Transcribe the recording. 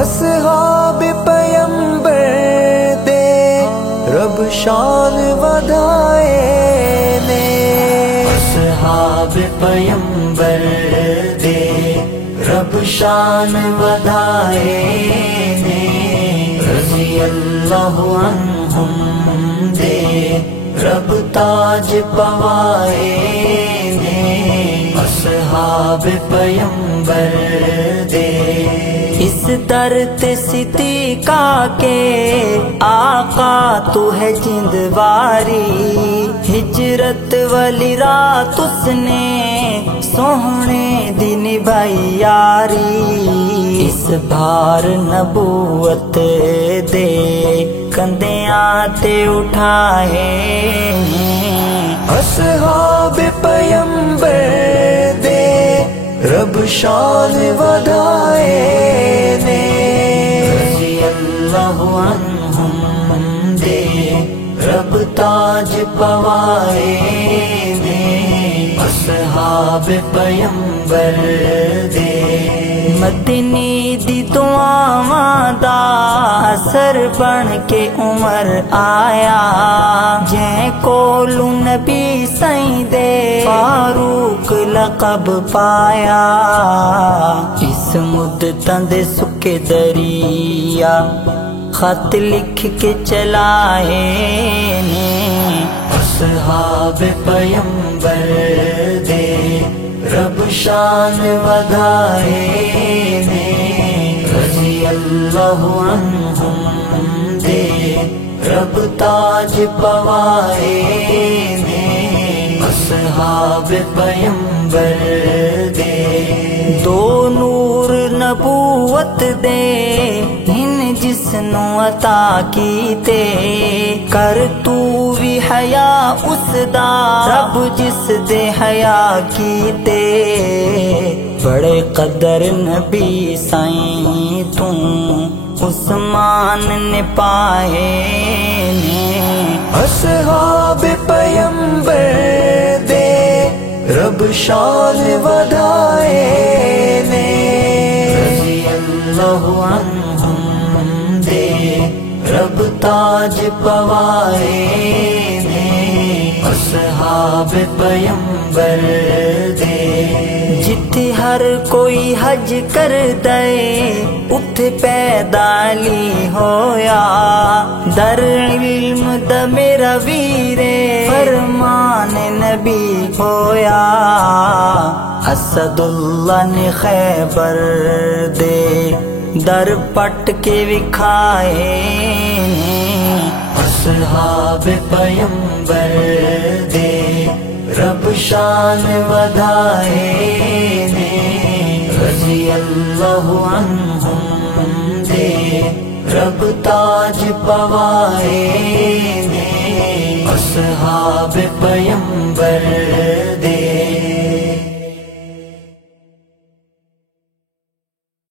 اصحاب پیمبر دے رب شان ودائے نے، اصحاب پیمبر دے رب شان ودائے نے، رضی اللہ عنہم دے رب تاج پوائے نے، اصحاب پیمبر دے اس در تے صدیقہ کے آقا تو ہے جندواری، ہجرت والی رات اس نے سوہنے دی نبھائی یاری، اس بھار نبوت دے کندیاں تے اٹھائے اصحاب پیمبر دے رب شان ودائے نے، رضی اللہ عنہم دے رب تاج پوائے نے، اصحاب پیمبر دے مدنی دی دعاواں دا اثر بن کے عمر آیا، جے کولو نبی سائیں دے فاروق لقب پایا، اس مدتاں دے سکے دریا خط لکھ کے چلائے نے، اصحاب پیمبر دے رب شان ودائے نے، رضی اللہ عنہم دے رب تاج پوائے نے، اصحاب پیمبر دے دو نور نبوت دے ہن جس نو عطا کیتے، کر تو بھی حیا اس دا رب جس دے حیا کیتے، بڑے قدر نبی سائیں تو عثمان نے پائے نے، اصحاب پیمبر دے رب شان ودائے نے، رضی اللہ عنہم دے رب تاج پوائے نے، اصحاب پیمبر دے جتھے ہر کوئی حج کر دے اتھے پیدا علی ہویا، در علم دا میرا ویرے فرمان نبی ہویا، اسد اللہ نے خیبر دے در پٹ کے وکھائے نے، اصحاب پیمبر دے رب شان ودائے نے، رضی اللہ عنہم دے رب تاج پوائے نے، اصحاب پیمبر